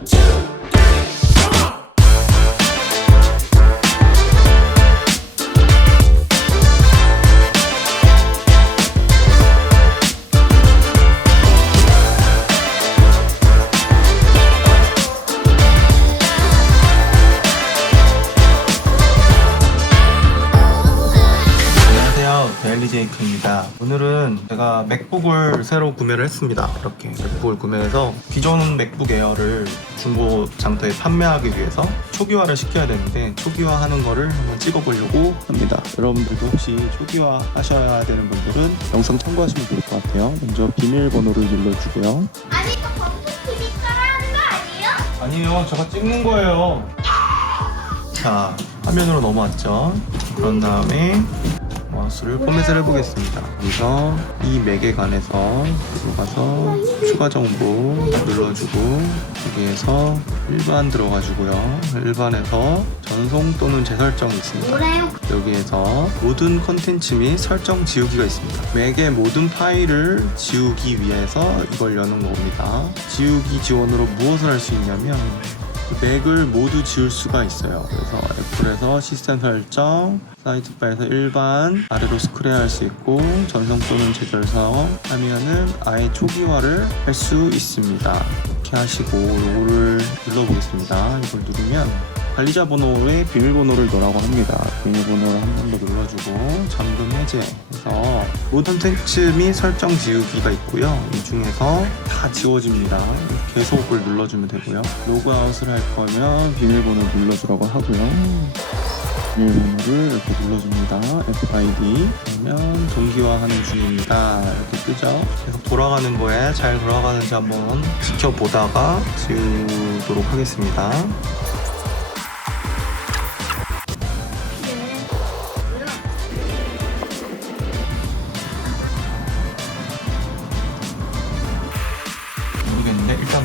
안 제이크입니다. 오늘은 제가 맥북을 새로 구매를 했습니다. 이렇게 맥북을 구매해서 기존 맥북 에어를 중고 장터에 판매하기 위해서 초기화를 시켜야 되는데 초기화하는 거를 한번 찍어보려고 합니다. 여러분들도 혹시 초기화 하셔야 되는 분들은 영상 참고하시면 좋을 것 같아요. 먼저 비밀번호를 눌러주고요. 아니 또 범퍼 TV 따라하는 거 아니에요? 아니요, 제가 찍는 거예요. 자, 화면으로 넘어왔죠. 그런 다음에 마우스를 포맷을 해보겠습니다. 여기서 이 맥에 관해서 들어가서 추가 정보 눌러주고 여기에서 일반 들어가주고요. 일반에서 전송 또는 재설정이 있습니다. 여기에서 모든 컨텐츠 및 설정 지우기가 있습니다. 맥의 모든 파일을 지우기 위해서 이걸 여는 겁니다. 지우기 지원으로 무엇을 할 수 있냐면 그 맥을 모두 지울 수가 있어요. 그래서 애플에서 시스템 설정, 사이트 바에서 일반 아래로 스크롤 할 수 있고 전송 또는 재절성 하면은 아예 초기화를 할 수 있습니다. 이렇게 하시고 요거를 눌러보겠습니다. 이걸 누르면 관리자 번호에 비밀번호를 넣으라고 합니다. 비밀번호를 한 번 더 눌러주고 잠금 해제 해서 모든 텍츠 및 설정 지우기가 있고요. 이 중에서 다 지워집니다. 계속을 눌러주면 되고요. 로그아웃을 할 거면 비밀번호 눌러주라고 하고요. 비밀번호를 이렇게 눌러줍니다. FID 그러면 동기화하는 중입니다. 이렇게 뜨죠. 계속 돌아가는 거에 잘 돌아가는지 한번 지켜보다가 지우도록 하겠습니다.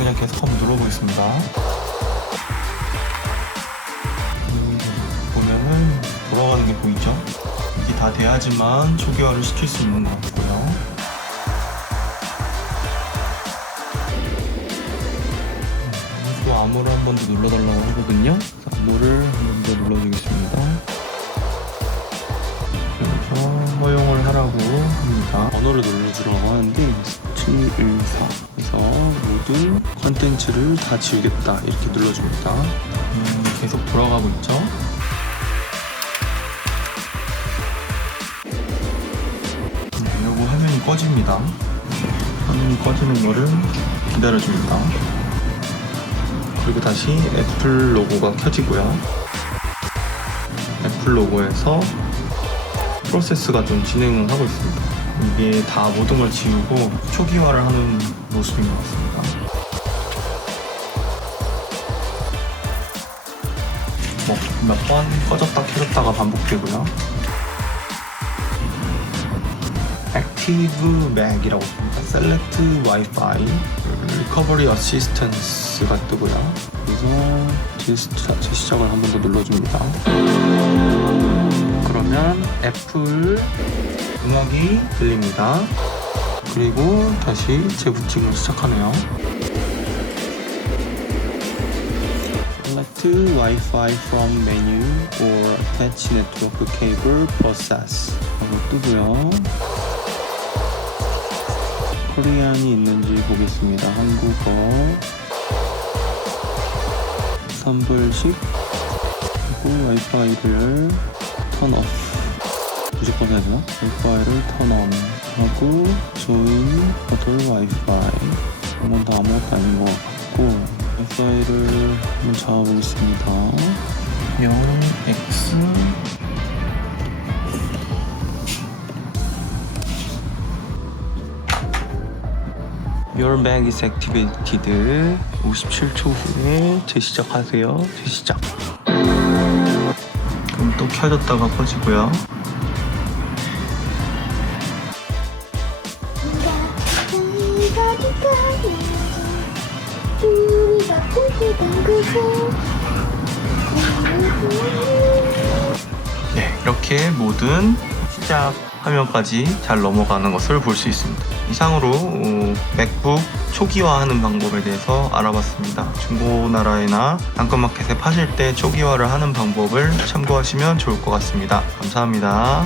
그냥 계속 한번 눌러보겠습니다. 음, 보면은 돌아가는 게 보이죠? 이게 다 돼야지만 초기화를 시킬 수 있는 것 같고요. 암호를 한 번 더 눌러달라고 하거든요. 암호를 한 번 더 눌러주겠습니다. 그래서 허용을 하라고 합니다. 번호를 눌러주라고 하는데 714 그래서 모든 컨텐츠를 다 지우겠다 이렇게 눌러줍니다. 음, 계속 돌아가고 있죠. 음, 요거 화면이 꺼집니다. 화면이 꺼지는 거를 기다려줍니다. 그리고 다시 애플 로고가 켜지고요. 애플 로고에서 프로세스가 좀 진행을 하고 있습니다. 이게 다 모든 걸 지우고 초기화를 하는 모습인 것 같습니다. 뭐 몇 번 꺼졌다 켜졌다가 반복되고요. 액티브 맥이라고 씁니다. 셀렉트 와이파이, 리커버리 어시스턴스가 뜨고요. 그래서 재시작, 재시작을 한 번 더 눌러줍니다. 그러면 애플 음악이 들립니다. 그리고 다시 재부팅을 시작하네요. Select Wi-Fi from menu or attach network cable process 하고 뜨고요. 코리안이 있는지 보겠습니다. 한국어 3불씩 그리고 와이파이를 턴 오프 90% 해야 되나? 와이파이를 턴온 하고 조인 어돌 와이파이. 한번 더 아무것도 아닌 것 같고 와이파이를 한번 잡아보겠습니다. 0x Your Mac is activated. 57초 후에 재시작하세요. 재시작. 그럼 또 켜졌다가 꺼지고요 네, 이렇게 모든 시작 화면까지 잘 넘어가는 것을 볼 수 있습니다. 이상으로 어, 맥북 초기화하는 방법에 대해서 알아봤습니다. 중고나라에나 당근마켓에 파실 때 초기화를 하는 방법을 참고하시면 좋을 것 같습니다. 감사합니다.